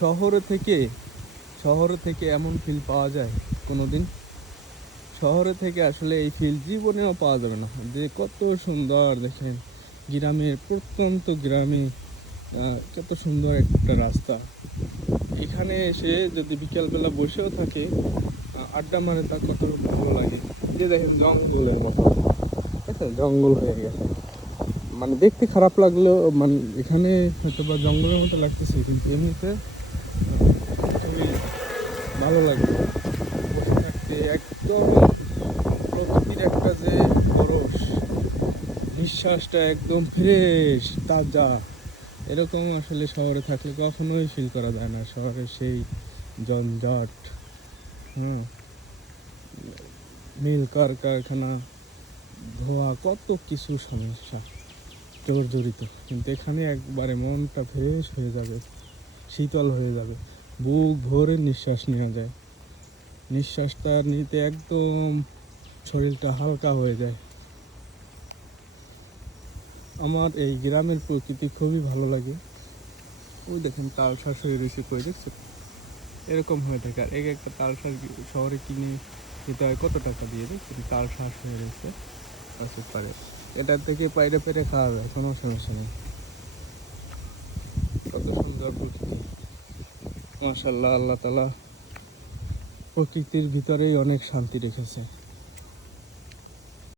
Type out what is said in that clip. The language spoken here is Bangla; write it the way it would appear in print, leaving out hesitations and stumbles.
শহরে থেকে শহরে থেকে এমন ফিল পাওয়া যায় কোনোদিন? শহরে থেকে আসলে এই ফিল জীবনেও পাওয়া যাবে না, যে কত সুন্দর দেখেন গ্রামের, প্রত্যন্ত গ্রামে কত সুন্দর একটা রাস্তা। এখানে এসে যদি বিকেলবেলা বসেও থাকে, আড্ডা মারে, তা কত ভালো লাগে। যে দেখেন জঙ্গলের মতো, দেখেন জঙ্গল হয়ে গেছে, মানে দেখতে খারাপ লাগলেও, মানে এখানে হয়তো বা জঙ্গলের মতো লাগতেছে, কিন্তু এমনিতে খুবই ভালো লাগে বসে থাকতে। একদম প্রকৃতির একটা যে পরশ, নিঃশ্বাসটা একদম ফ্রেশ তাজা, এরকম আসলে শহরে থাকলে কখনোই ফিল করা যায় না। শহরে সেই জঞ্জাট, হ্যাঁ, মিল কারখানা, ধোয়া, কত কিছু সমস্যা জর্জরিত। কিন্তু এখানে একবারে মনটা ফ্রেশ হয়ে যাবে, শীতল হয়ে যাবে, বুক ভরে নিঃশ্বাস নেওয়া যায়, নিঃশ্বাসটা নিতে একদম শরীরটা হালকা হয়ে যায়। আমার এই গ্রামের প্রকৃতি খুবই ভালো লাগে। ওই দেখেন তাল শ্বাস হয়ে রয়েছে, কই দেখছো? এরকম হয়ে থাকে। আর এক একটা তাল শ্বাস শহরে কিনে খেতে হয় কত টাকা দিয়ে, দেখছেন তাল শ্বাস হয়ে রয়েছে গাছের পারে। এটার থেকে পাইরে পেরে খাওয়া যায়, কোনো সমস্যা নেই। কত সুন্দর প্রকৃতি, মাশাআল্লাহ। আল্লাহ তাআলা প্রকৃতির ভিতরেই অনেক শান্তি রেখেছে।